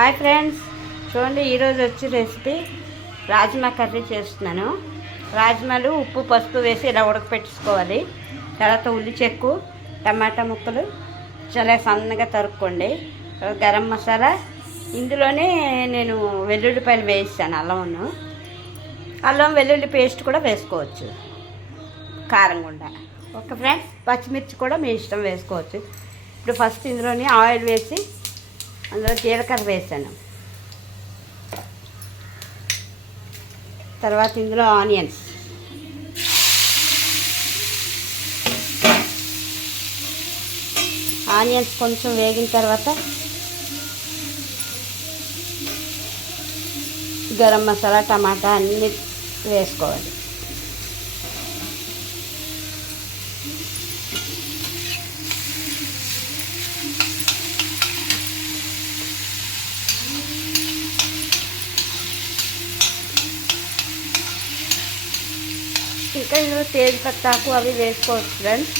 Hi friends, చూడండి ఈరోజు వచ్చి రెసిపీ రాజ్మా కర్రీ చేస్తున్నాను. రాజ్మాలు ఉప్పు పసుపు వేసి ఇలా ఉడకపెట్టుకోవాలి. తర్వాత ఉల్లి చెక్కు, టమాటా ముక్కలు చాలా సన్నగా తరుక్కోండి. గరం మసాలా, ఇందులోనే నేను వెల్లుల్లిపాయలు వేస్తాను. అల్లం వెల్లుల్లి పేస్ట్ కూడా వేసుకోవచ్చు కారం గుండా. ఓకే ఫ్రెండ్స్, పచ్చిమిర్చి కూడా మీ ఇష్టం వేసుకోవచ్చు. ఇప్పుడు ఫస్ట్ ఇందులోని ఆయిల్ వేసి అందులో జీలకర్ర వేసాను. తర్వాత ఇందులో ఆనియన్స్, కొంచెం వేగిన తర్వాత గరం మసాలా, టమాటా అన్నీ వేసుకోవాలి. ఇంకా ఇందులో తేజ్పత్తాకు అవి వేసుకోవచ్చు ఫ్రెండ్స్,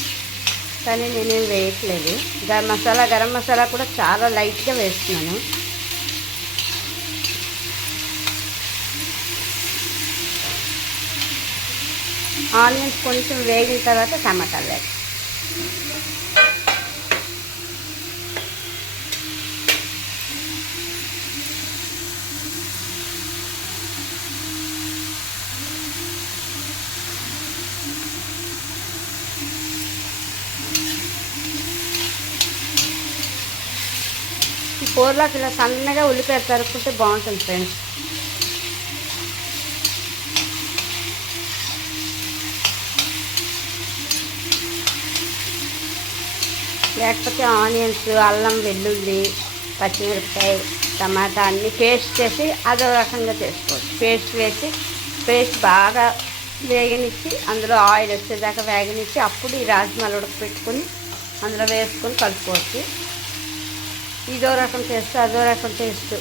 కానీ నేనేం వేయట్లేదు. గరం మసాలా కూడా చాలా లైట్గా వేస్తున్నాను. ఆనియన్స్ కొంచెం వేగిన తర్వాత టమాటాలు వేస్తాను. ఈ కూరలోకి ఇలా సన్నగా ఉల్లిపాయ తరుక్కుంటే బాగుంటుంది ఫ్రెండ్స్. లేకపోతే ఆనియన్స్, అల్లం వెల్లుల్లి, పచ్చిమిరపకాయ, టమాటా అన్నీ పేస్ట్ చేసి అదో రకంగా చేసుకోవచ్చు. పేస్ట్ బాగా వేగనిచ్చి అందులో ఆయిల్ వచ్చేదాకా వేగనిచ్చి అప్పుడు ఈ రాజ్మాలు ఉడకపెట్టుకొని అందులో వేసుకొని కలుపుకోవచ్చు. ఇదో రకం టేస్ట్, అదో రకం టేస్ట్.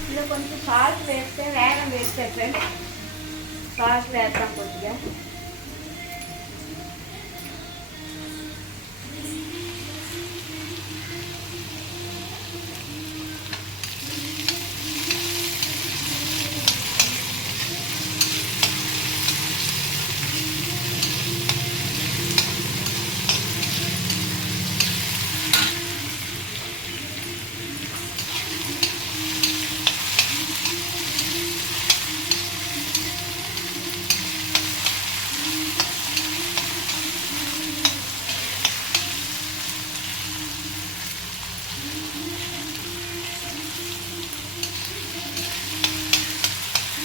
ఇందులో కొంచెం సాల్ట్ వేస్తే వేగం వేస్తే ఫ్రెండ్స్, సాల్ట్ వేస్తాం కొద్దిగా.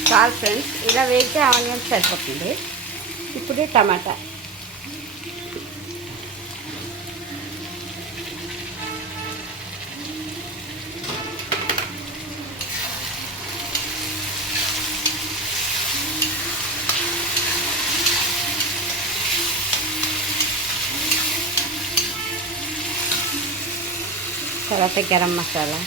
చాలు ఫ్రెండ్స్, ఇలా వేస్తే ఆనియన్స్ సరిపోతుంది. ఇప్పుడు టమాటా, తర్వాత గరం మసాలా,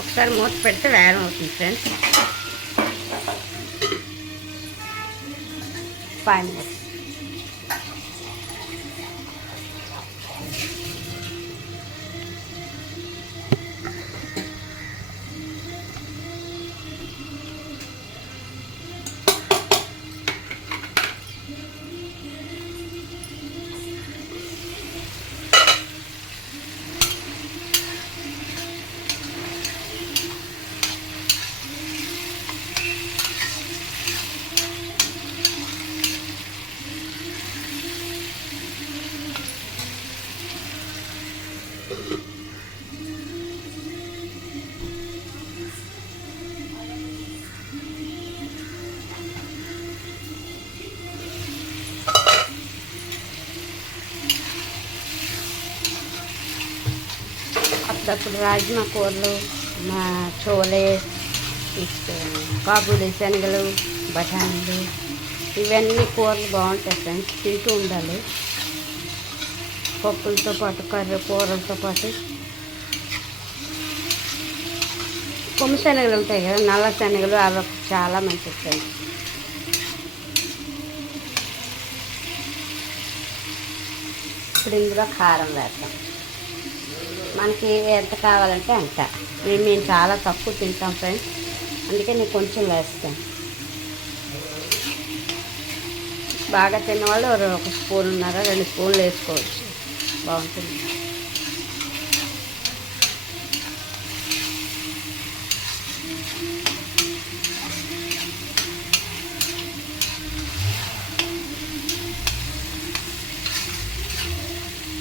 ఒకసారి మూత పెడితే వేరం అవుతుంది ఫ్రెండ్స్. 5 minutes. అప్పుడప్పుడు రాజ్మా కూరలు, మా చోలే, కాబూలి శనగలు, బఠానీలు, ఇవన్నీ కూరలు బాగుంటాయి ఫ్రెండ్స్, తింటూ ఉండాలి. పప్పులతో పాటు కూరలతో పాటు కొమ్ము శనగలు ఉంటాయి కదా, నల్ల శనగలు, అవి చాలా మంచిది ఫ్రెండ్స్. ఇప్పుడు ఇందులో కారం వేస్తాం, మనకి ఎంత కావాలంటే అంత. మేము చాలా తక్కువ తింటాం ఫ్రెండ్స్, అందుకే నేను కొంచెం వేస్తాను. బాగా తిన్నవాళ్ళు 1 స్పూన్నర 2 స్పూన్లు వేసుకోవచ్చు, బాగుంటుంది.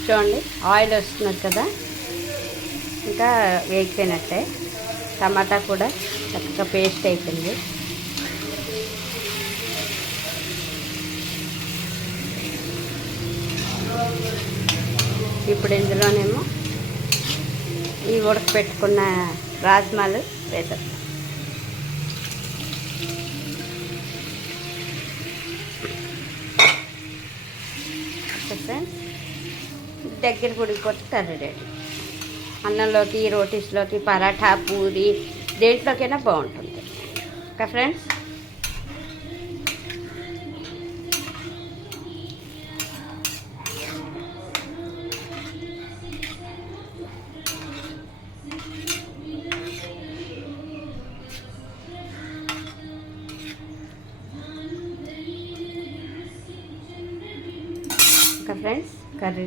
చూడండి ఆయిల్ వస్తున్నది కదా, ఇంకా వేగిపోయినట్టే. టమాటా కూడా చక్కగా పేస్ట్ అయిపోయింది. ఇప్పుడు ఇందులోనేమో ఈ ఉడకపెట్టుకున్న రాజ్మాలు వేద్దాం. ఫ్రెండ్స్ దగ్గర ఉడికిపోతే కర్రీ రెడీ. అన్నంలోకి, రోటీస్లోకి, పరాఠా, పూరి, దేంట్లోకైనా బాగుంటుంది. Okay friends, curry